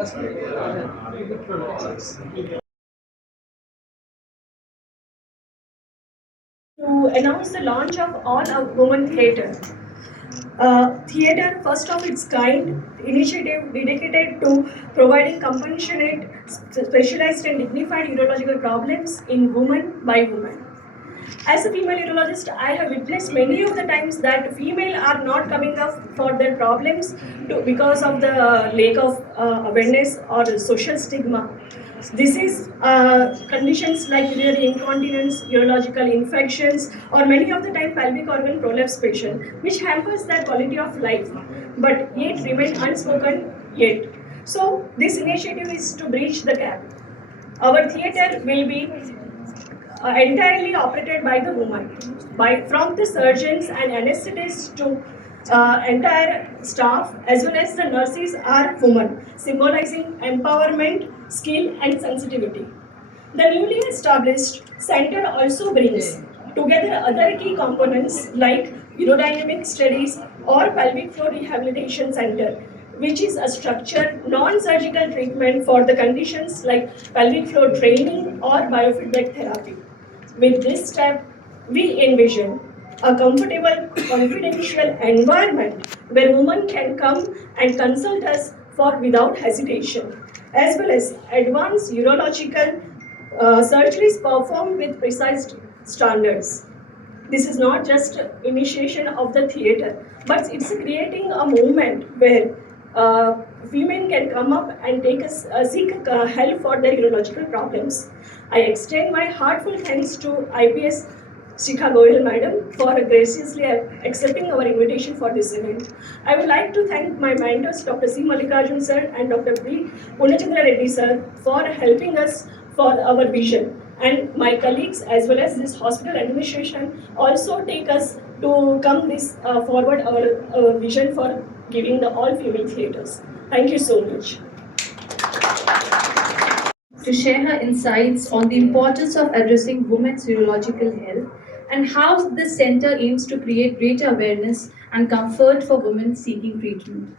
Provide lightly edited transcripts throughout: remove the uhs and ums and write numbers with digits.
To announce the launch of All a Woman Theatre. Theatre, first of its kind, initiative dedicated to providing compassionate, specialized and dignified urological problems in woman by woman. As a female urologist, I have witnessed many of the times that female are not coming up for their problems because of the lack of awareness or the social stigma. This is conditions like urinary incontinence, urological infections, or many of the time pelvic organ prolapse patient, which hampers their quality of life, but yet remain unspoken yet. So this initiative is to bridge the gap. Our theatre will be entirely operated by the woman, from the surgeons and anesthetists to entire staff as well as the nurses are women, symbolizing empowerment, skill and sensitivity. The newly established center also brings together other key components like urodynamic studies or pelvic floor rehabilitation center, which is a structured non-surgical treatment for the conditions like pelvic floor training or biofeedback therapy. With this step, we envision a comfortable, confidential environment where women can come and consult us for without hesitation, as well as advanced urological surgeries performed with precise standards. This is not just initiation of the theatre, but it's creating a movement where women can come up and seek help for their urological problems. I extend my heartfelt thanks to IPS Shikha Goyal Madam for graciously accepting our invitation for this event. I would like to thank my mentors Dr. C. Mallikarjun sir and Dr. B. Punachandra Reddy sir for helping us for our vision. And my colleagues as well as this hospital administration also take us to come this forward our vision for giving the all female theatres. Thank you so much. To share her insights on the importance of addressing women's urological health and how this center aims to create greater awareness and comfort for women seeking treatment.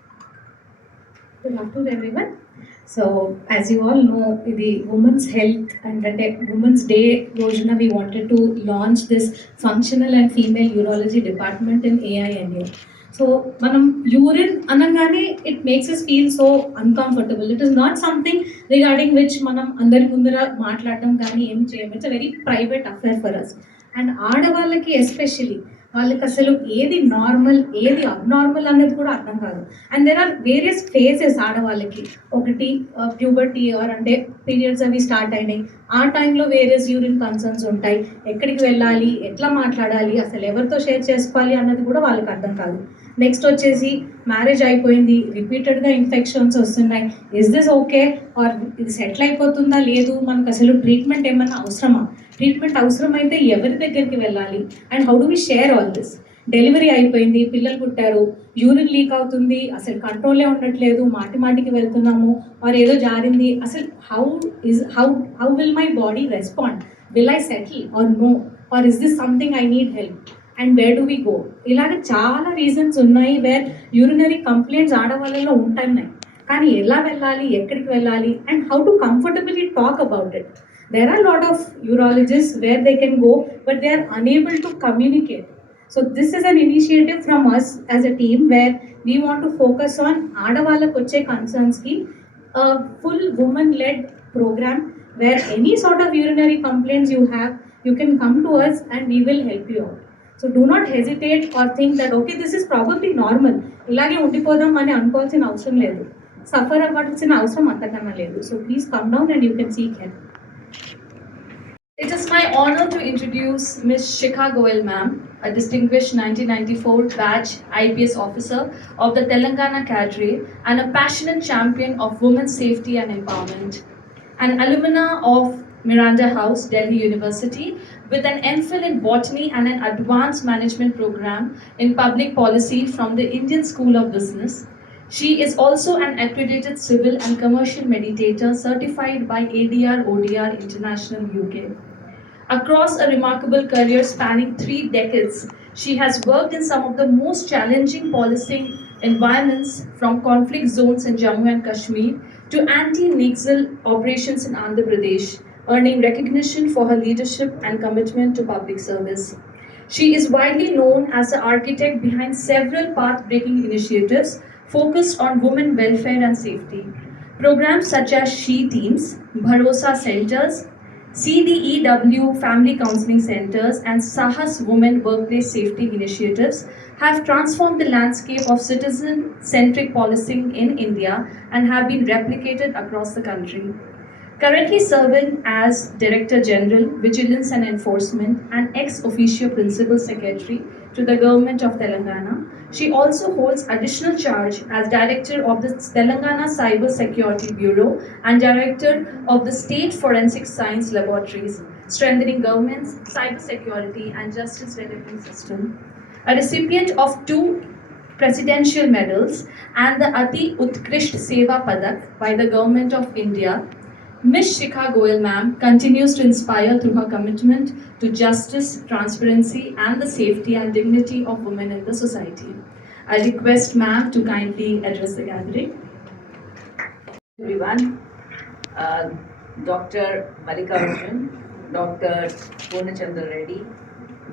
Good afternoon, everyone. So, as you all know, the Women's Health and Women's Day Rojana, we wanted to launch this functional and female urology department in AINU. So, manam urine anangane, it makes us feel so uncomfortable. It is not something regarding which manam andari mundara maatladam gaani em cheyam. It's a very private affair for us. And ఆడవాళ్ళకి especially వాళ్ళకి అసలు ఏది normal ఏది abnormal అనేది కూడా అర్థం కాదు. And there are various phases ఆడవాళ్ళకి. ఒకటి ప్యూబర్టీ ఆర్ అంటే పీరియడ్స్ అవి స్టార్ట్ అయినాయి, ఆ టైంలో వేరియస్ యూరిన్ కన్సర్న్స్ ఉంటాయి. ఎక్కడికి వెళ్ళాలి, ఎట్లా మాట్లాడాలి, అసలు ఎవరితో షేర్ చేసుకోవాలి అన్నది కూడా వాళ్ళకి అర్థం కాదు. నెక్స్ట్ వచ్చేసి మ్యారేజ్ అయిపోయింది, రిపీటెడ్గా ఇన్ఫెక్షన్స్ వస్తున్నాయి. ఇస్ దిస్ ఓకే ఆర్ ఇది సెటిల్ అయిపోతుందా లేదు, మనకు అసలు ట్రీట్మెంట్ ఏమన్నా అవసరమా, ట్రీట్మెంట్ అవసరమైతే ఎవరి దగ్గరికి వెళ్ళాలి, and how do we share all this. Delivery అయిపోయింది, పిల్లలు పుట్టారు, యూరిన్ లీక్ అవుతుంది, అసలు కంట్రోలే ఉండట్లేదు, మాటికి వెళ్తున్నాము, ఆర్ ఏదో జారింది, అసలు how will my body respond, will I settle or no, or is this something I need help, and where do we go. ఇలాగ చాలా రీజన్స్ ఉన్నాయి వేర్ యూరినరీ కంప్లైంట్స్ ఆడవాళ్ళలో ఉంటున్నాయి. కానీ ఎలా వెళ్ళాలి, ఎక్కడికి వెళ్ళాలి, and how to comfortably talk about it. There are a lot of urologists where they can go, but they are unable to communicate. So this is an initiative from us as a team where we want to focus on ఆడవాళ్ళకు వచ్చే concerns ki a full woman-led program where any sort of urinary complaints you have, you can come to us and we will help you out. So do not hesitate or think that okay, this is probably normal, ఇలాగే ఉండిపోదాం అని అనుకోవాల్సిన అవసరం లేదు, suffer అవ్వాల్సిన అవసరం అంతకన్నా లేదు. So please come down and you can seek help. It is my honor to introduce Ms. Shikha Goyal ma'am, a distinguished 1994 batch IPS officer of the Telangana cadre and a passionate champion of women's safety and empowerment. An alumna of Miranda House, Delhi University, with an MPhil in botany and an advanced management program in public policy from the Indian School of Business. She is also an accredited civil and commercial meditator certified by ADR ODR International UK. Across a remarkable career spanning 3 decades, she has worked in some of the most challenging policing environments, from conflict zones in Jammu and Kashmir to anti-Naxal operations in Andhra Pradesh, earning recognition for her leadership and commitment to public service. She is widely known as the architect behind several path-breaking initiatives focused on women welfare and safety. Programs such as She Teams, Bharosa Centers, CDEW Family Counseling Centers, and Sahas Women Workplace Safety Initiatives have transformed the landscape of citizen centric policing in India and have been replicated across the country. Currently serving as Director General, Vigilance and Enforcement and ex officio Principal Secretary to the Government of Telangana, she also holds additional charge as Director of the Telangana Cyber Security Bureau and Director of the State Forensic Science Laboratories, strengthening government's cyber security and justice delivery system. A recipient of two presidential medals and the Ati Utkrisht Seva Padak by the Government of India, Ms. Shikha Goel ma'am continues to inspire through her commitment to justice, transparency, and the safety and dignity of women in the society. I request ma'am to kindly address the gathering. Everyone, uh, Dr. Mallikarjun, Dr. Purnachandra Reddy,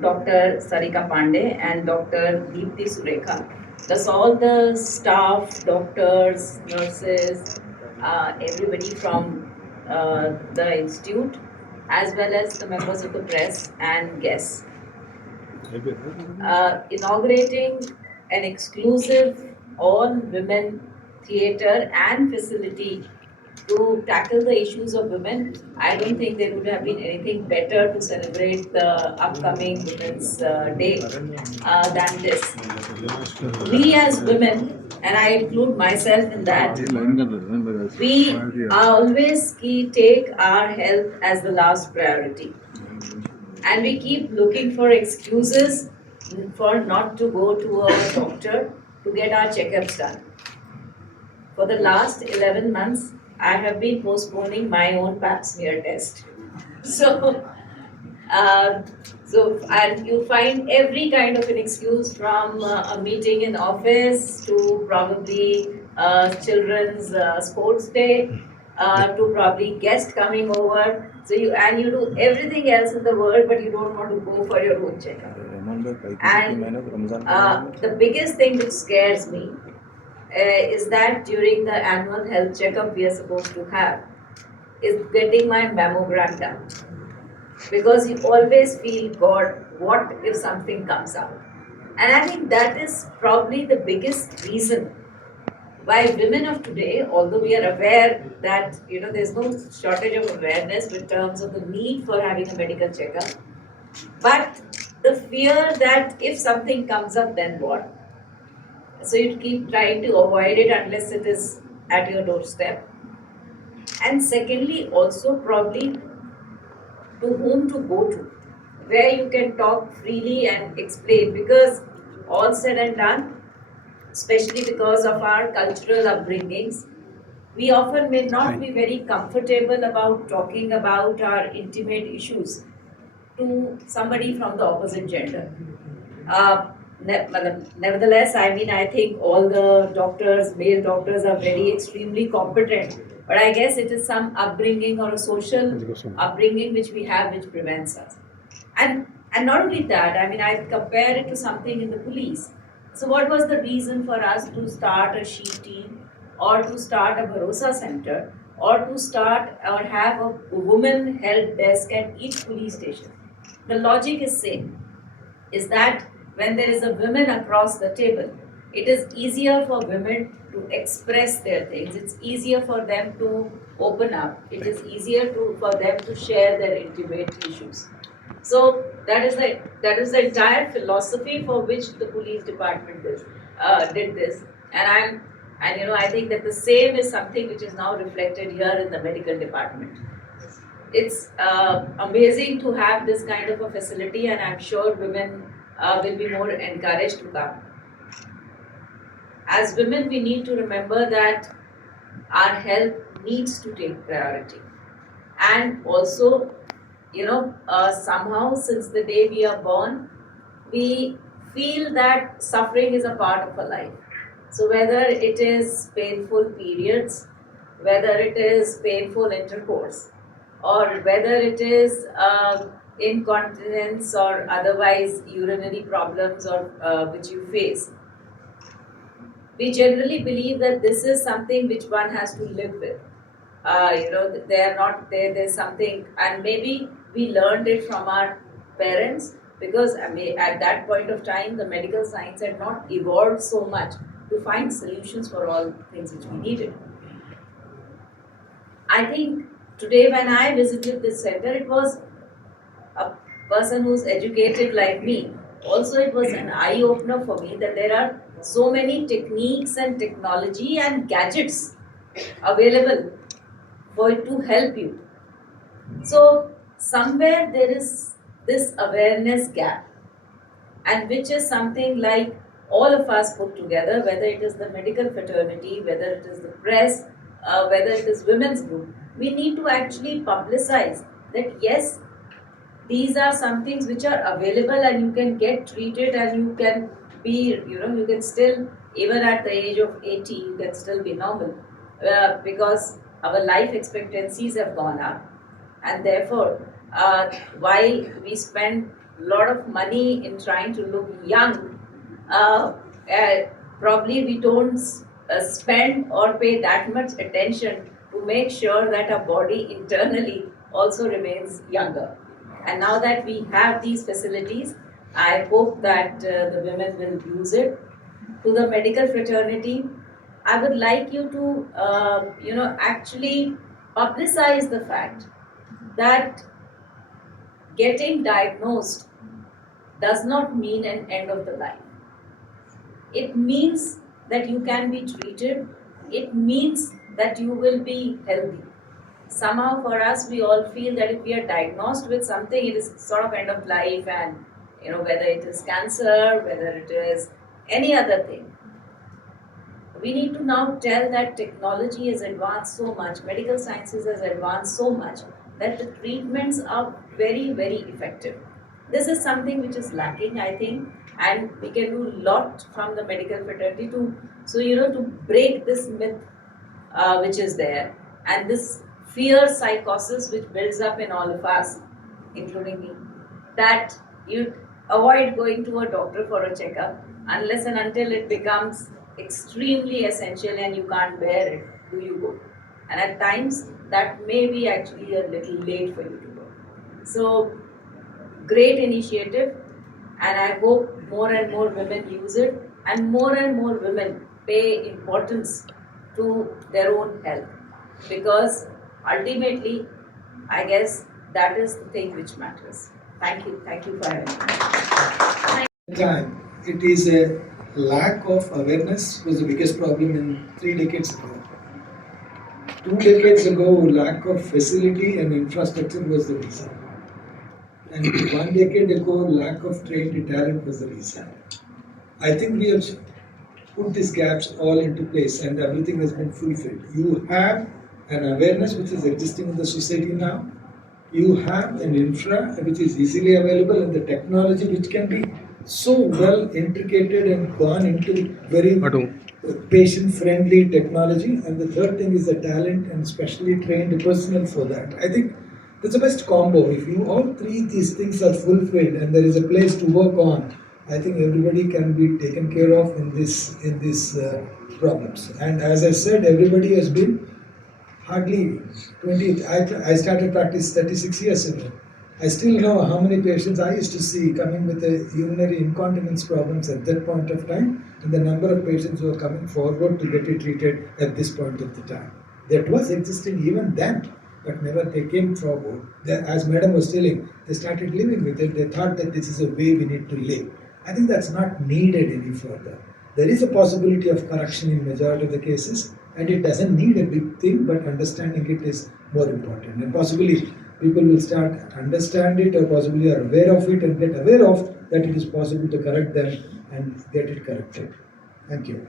Dr. Sarika Pandey, and Dr. Deepthi Surekha. Thus, all the staff, doctors, nurses, everybody from the institute, as well as the members of the press and guests. Inaugurating an exclusive all women theatre and facility to tackle the issues of women, I don't think there would have been anything better to celebrate the upcoming Women's Day than this. We as women, and I include myself in that, we always take our health as the last priority. And we keep looking for excuses for not to go to a doctor to get our checkups done. For the last 11 months, I have been postponing my own pap smear test. So, and you find every kind of an excuse from a meeting in office to probably children's sports day to probably guest coming over. So you do everything else in the world, but you don't want to go for your own checkup. And the biggest thing which scares me is that during the annual health checkup we are supposed to have is getting my mammogram done, because you always feel, God, what if something comes out? And I think that is probably the biggest reason why women of today, although we are aware that there's no shortage of awareness in terms of the need for having a medical checkup, but the fear that if something comes up, then what? So you keep trying to avoid it unless it is at your doorstep. And secondly, also probably to whom to go to, where you can talk freely and explain, because all said and done, especially because of our cultural upbringings, we often may not be very comfortable about talking about our intimate issues to somebody from the opposite gender. Nevertheless, I think all the doctors, male doctors, are very extremely competent. But I guess it is some upbringing or a social upbringing which we have which prevents us. And not only that, I compare it to something in the police. So what was the reason for us to start a She team, or to start a Bharosa center, or to start or have a woman help desk at each police station? The logic is same, is that when there is a woman across the table, it is easier for women to express their things. It's easier for them to open up. It is easier for them to share their intimate issues. So that is the entire philosophy for which the police department did this. And I think that the same is something which is now reflected here in the medical department. It's amazing to have this kind of a facility, and I'm sure women will be more encouraged to come. As women, we need to remember that our health needs to take priority. And also, somehow since the day we are born, we feel that suffering is a part of our life. So whether it is painful periods, whether it is painful intercourse, or whether it is incontinence or otherwise urinary problems or which you face, we generally believe that this is something which one has to live with. They are not there. There's something, and maybe we learned it from our parents because I mean, at that point of time, the medical science had not evolved so much to find solutions for all things which we needed. I think today, when I visited this center, it was a person who's educated like me. Also, it was an eye opener for me that there are so many techniques and technology and gadgets available for it to help you. So, somewhere there is this awareness gap, and which is something like all of us put together, whether it is the medical fraternity, whether it is the press, whether it is women's group, we need to actually publicize that yes, these are some things which are available and you can get treated and you can be, you can still, even at the age of 80, you can still be normal because our life expectancies have gone up, and therefore, while we spend a lot of money in trying to look young, uh, probably we don't spend or pay that much attention to make sure that our body internally also remains younger. And now that we have these facilities, I hope that the women will use it. To the medical fraternity, I would like you to, actually publicize the fact that getting diagnosed does not mean an end of the life. It means that you can be treated. It means that you will be healthy. Somehow for us, we all feel that if we are diagnosed with something, it is sort of end of life, and whether it is cancer, whether it is any other thing. We need to now tell that technology has advanced so much, medical sciences has advanced so much that the treatments are very, very effective. This is something which is lacking, I think, and we can do a lot from the medical fraternity to break this myth which is there, and this fear psychosis which builds up in all of us, including me, that you avoid going to a doctor for a checkup unless and until it becomes extremely essential and you can't bear it, do you go? And at times that may be actually a little late for you to go. So, great initiative, and I hope more and more women use it and more women pay importance to their own health, because ultimately, I guess that is the thing which matters. Thank you for having me. Time. It is a lack of awareness was the biggest problem in 3 decades ago. 2 decades ago, lack of facility and infrastructure was the reason. And 1 decade ago, lack of trained talent was the reason. I think we have put these gaps all into place and everything has been fulfilled. You have an awareness which is existing in the society now. You have an infra which is easily available, and the technology which can be so well intricated and gone into very patient friendly technology. And the third thing is the talent and specially trained personnel for that. I think that's the best combo. If you all three these things are fulfilled and there is a place to work on, I think everybody can be taken care of in these problems. And as I said, everybody has been hardly 20. I started practice 36 years ago. I still know how many patients I used to see coming with urinary incontinence problems at that point of time, and the number of patients who are coming forward to get it treated at this point of the time. That was existing even then, but never they came forward. As Madam was telling, they started living with it. They thought that this is a way we need to live. I think that's not needed any further. There is a possibility of correction in majority of the cases, and it doesn't need a big thing, but understanding it is more important. And possibly people will start understand it, or possibly are aware of it and get aware of that it is possible to correct them and get it corrected. Thank you.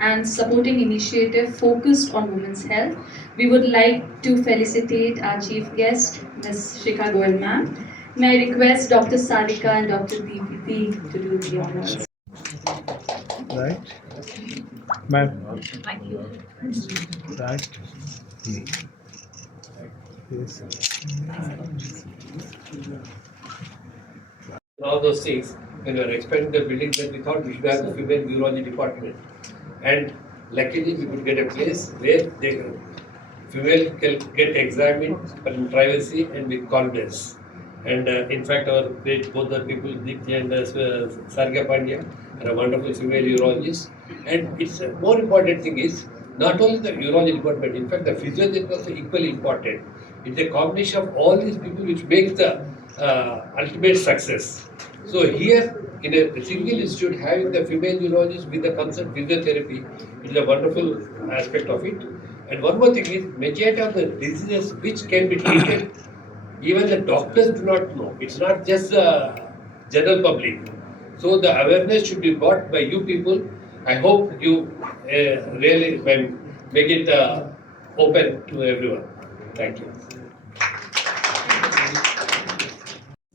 And supporting initiative focused on women's health. We would like to felicitate our chief guest, Ms. Shikha Goel ma'am. May I request Dr. Sarika and Dr. Deepthi to do the honors. Right, ma'am. Right. Yes. All those things, when we were expanding the building, then we thought we should have the female urology department. And luckily, we could get a place where the female can get examined in privacy and with confidence. And in fact, our both the people, Dikti and Sarga Pandya, are a wonderful female urologist. And it's a more important thing is not only the urology department, in fact, the physiotherapy is also equally important. It's a combination of all these people which makes the ultimate success. So here, in a single institute, having the female urologist with the consult physiotherapy is a wonderful aspect of it. And one more thing is, majority of the diseases which can be treated, even the doctors do not know. It's not just the general public. So the awareness should be brought by you people. I hope you really make it open to everyone. Thank you.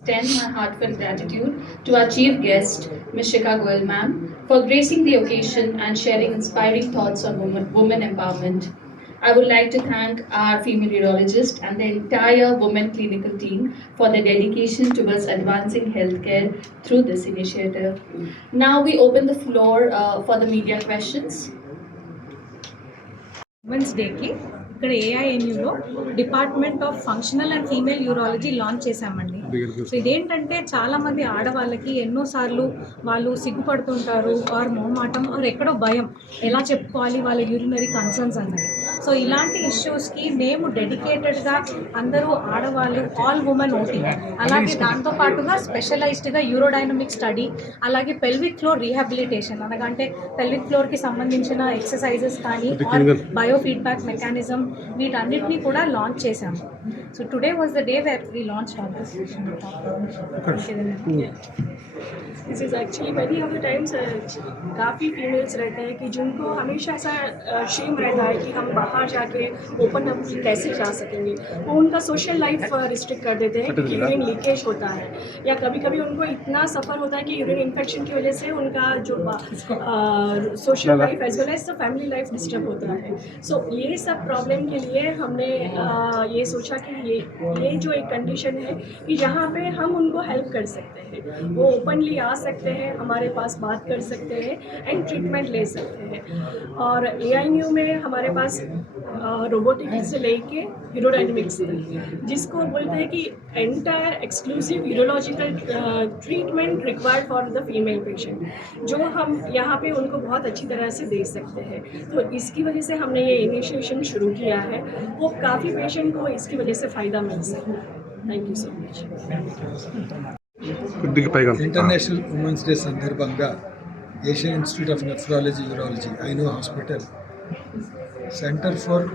Extend my heartfelt gratitude to our chief guest, Ms. Shikha Goel ma'am, for gracing the occasion and sharing inspiring thoughts on women empowerment. I would like to thank our female urologist and the entire women clinical team for their dedication towards advancing healthcare through this initiative. Now we open the floor for the media questions. Women's డేకి ఇక్కడ ఏఐఎన్యూలో department of functional and female urology launch చేశామండి. So ఇదేంటంటే చాలామంది ఆడవాళ్ళకి ఎన్నోసార్లు వాళ్ళు సిగ్గుపడుతుంటారు are మొహమాటం ఆర్ ఎక్కడో భయం ఎలా చెప్పుకోవాలి వాళ్ళ యూరినరీ కన్సర్న్స్ అన్నది. సో ఇలాంటి ఇష్యూస్కి మేము డెడికేటెడ్గా అందరూ ఆడవాళ్ళు ఆల్ ఉమెన్ ఓటీ, అలాగే దాంతోపాటుగా స్పెషలైజ్డ్గా యూరోడైనమిక్ స్టడీ, అలాగే పెల్విక్ ఫ్లోర్ రీహాబిలిటేషన్ అనగంటే పెల్విక్ ఫ్లోర్కి సంబంధించిన ఎక్సర్సైజెస్ కానీ బయోఫీడ్బ్యాక్ మెకానిజం వీటన్నిటిని కూడా లాంచ్ చేశాము. So today was the day where we launched all this. This is actually very of the times काफ़ी फीमेल्स रहते हैं कि जिनको हमेशा ऐसा शेम रहता है कि हम बाहर जाके ओपन अप कैसे जा सकेंगे. वो उनका सोशल लाइफ रिस्ट्रिक्ट कर देते हैं कि यूरिन लीकेज होता है, या कभी कभी उनको इतना सफ़र होता है कि यूरिन इन्फेक्शन की वजह से उनका जो social life as well as the family life disturb होता है. सो ये सब प्रॉब्लम के लिए हमने ये सोचा कि ये जो एक कंडीशन है कि जहाँ पे हम उनको हेल्प कर सकते हैं, वो ओपनली आ सकते हैं, हमारे पास बात कर सकते हैं एंड ट्रीटमेंट ले सकते हैं. और AINU में हमारे पास रोबोटिक्स से लेके यूरोडायनेमिक्स जिसको बोलते हैं कि entire exclusive urological treatment required for the female patient, जो हम यहाँ पे उनको बहुत अच्छी तरह से दे सकते हैं. तो इसकी वजह से हमने ये इनिशिएशन शुरू किया है. वो काफ़ी पेशेंट को इसकी वजह से फ़ायदा मिल सकता है. Thank you so much. International women's day సందర్భంగా Asian institute of nephrology urology AINU hospital centre for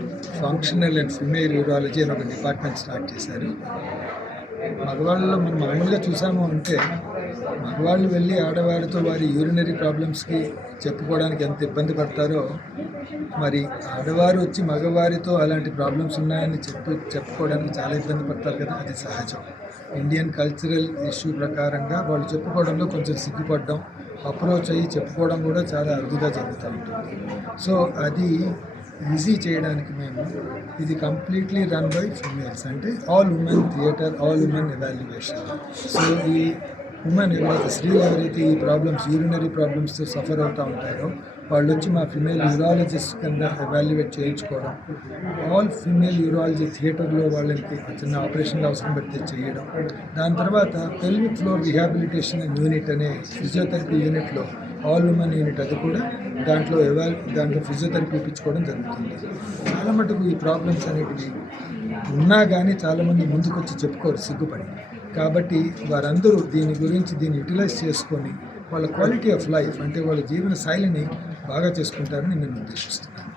functional and female urology అని ఒక డిపార్ట్మెంట్ స్టార్ట్ చేశారు. మగవాళ్ళలో మనం మామూలుగా చూసాము అంటే మగవాళ్ళు వెళ్ళి ఆడవారితో వారి యూరినరీ ప్రాబ్లమ్స్కి చెప్పుకోవడానికి ఎంత ఇబ్బంది పడతారో, మరి ఆడవారు వచ్చి మగవారితో అలాంటి ప్రాబ్లమ్స్ ఉన్నాయని చెప్పుకోవడానికి చాలా ఇబ్బంది పడతారు కదా. అది సహజం. ఇండియన్ కల్చరల్ ఇష్యూ ప్రకారంగా వాళ్ళు చెప్పుకోవడంలో కొంచెం సిగ్గుపడడం, అప్రోచ్ అయ్యి చెప్పుకోవడం కూడా చాలా అరుదుగా జరుగుతూ ఉంటుంది. సో అది ఈజీ చేయడానికి మేము ఇది కంప్లీట్లీ రన్ బై ఫీమేల్స్, అంటే all women theatre, all women evaluation. So ఈ ఉమెన్ ఎవరైతే స్త్రీలు ఎవరైతే ఈ ప్రాబ్లమ్స్ యూరినరీ ప్రాబ్లమ్స్తో సఫర్ అవుతూ ఉంటారో వాళ్ళు వచ్చి మా ఫిమేల్ యూరాలజిస్ట్ కింద ఎవాల్యుయేట్ చేయించుకోవడం, ఆల్ ఫిమేల్ యూరాలజీ థియేటర్లో వాళ్ళకి చిన్న ఆపరేషన్లు అవసరం పెడితే చేయడం, దాని తర్వాత పెల్విక్ ఫ్లోర్ రిహాబిలిటేషన్ యూనిట్ అనే ఫిజియోథెరపీ యూనిట్లో ఆల్ ఉమెన్ యూనిట్, అది కూడా దాంట్లో ఫిజియోథెరపీ ఇప్పించుకోవడం జరుగుతుంది. చాలా మటుకు ఈ ప్రాబ్లమ్స్ అనేటివి ఉన్నా కానీ చాలామంది ముందుకు వచ్చి చెప్పుకోరు సిగ్గుపడి. కాబట్టి వారందరూ దీన్ని యూటిలైజ్ చేసుకొని వాళ్ళ క్వాలిటీ ఆఫ్ లైఫ్ అంటే వాళ్ళ జీవన శైలిని బాగా చేసుకుంటారని నేను ఉద్దేశిస్తున్నాను.